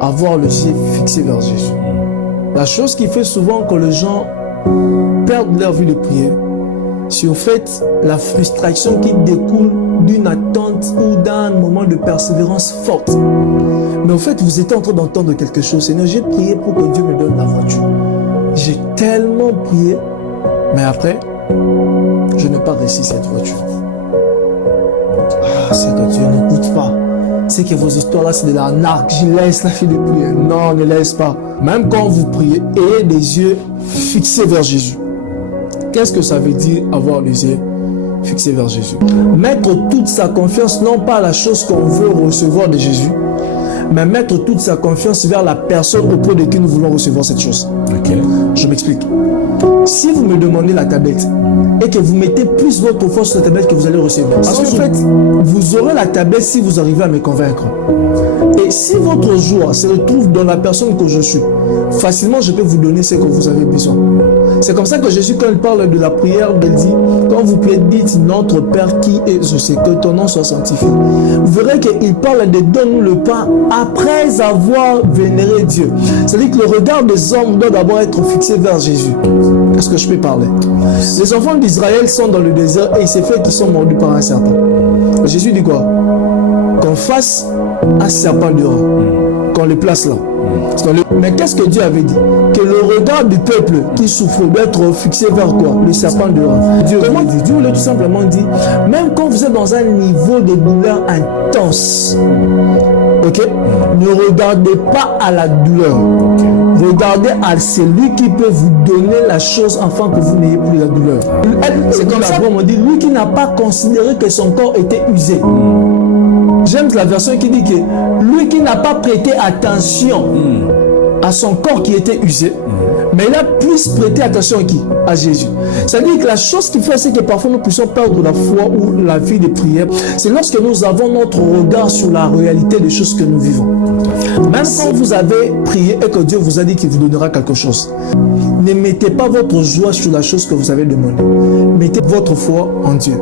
Avoir les yeux fixés vers Jésus. La chose qui fait souvent que les gens perdent leur vie de prière, c'est au fait la frustration qui découle d'une attente ou d'un moment de persévérance forte. Mais au fait, vous êtes en train d'entendre quelque chose. Seigneur, j'ai prié pour que Dieu me donne la voiture. J'ai tellement prié, mais après, je n'ai pas réussi cette voiture. Ah, c'est que Dieu n'écoute pas. C'est que vos histoires-là, c'est de l'arnaque. Je laisse la fille de prière. Non, ne laisse pas. Même quand vous priez, ayez les yeux fixés vers Jésus. Qu'est-ce que ça veut dire avoir les yeux fixés vers Jésus? Mettre toute sa confiance, non pas à la chose qu'on veut recevoir de Jésus, mais mettre toute sa confiance vers la personne auprès de qui nous voulons recevoir cette chose. Je m'explique. Si vous me demandez la tablette et que vous mettez plus votre force sur la tablette que vous allez recevoir, parce qu'en fait, vous aurez la tablette si vous arrivez à me convaincre. Et si votre joie se retrouve dans la personne que je suis, facilement je peux vous donner ce que vous avez besoin. C'est comme ça que Jésus, quand il parle de la prière, il dit, quand vous priez, dites notre Père qui est, je sais, que ton nom soit sanctifié. Vous verrez qu'il parle de donne-nous le pain après avoir vénéré Dieu. C'est-à-dire que le regard des hommes doit d'abord être fixé vers Jésus. Est-ce que je peux parler? Les enfants d'Israël sont dans le désert et il s'est fait qu'ils sont mordus par un serpent. Jésus dit quoi? Qu'on fasse un serpent dehors, qu'on les place là. Mais qu'est-ce que Dieu avait dit? Que le regard du peuple qui souffre doit être fixé vers quoi? Le serpent dehors. Dieu voulait tout simplement dire, même quand vous êtes dans un niveau de douleur intense, ok, ne regardez pas à la douleur. Regardez à celui qui peut vous donner la chose afin que vous n'ayez plus la douleur. C'est comme ça qu'on me dit, lui qui n'a pas considéré que son corps était usé. J'aime la version qui dit que lui qui n'a pas prêté attention à son corps qui était usé, mais il a plus prêté attention à qui? À Jésus. C'est-à-dire que la chose qui fait, c'est que parfois nous puissions perdre la foi ou la vie de prière, c'est lorsque nous avons notre regard sur la réalité des choses que nous vivons. Même quand vous avez prié et que Dieu vous a dit qu'il vous donnera quelque chose, ne mettez pas votre joie sur la chose que vous avez demandée. Mettez votre foi en Dieu.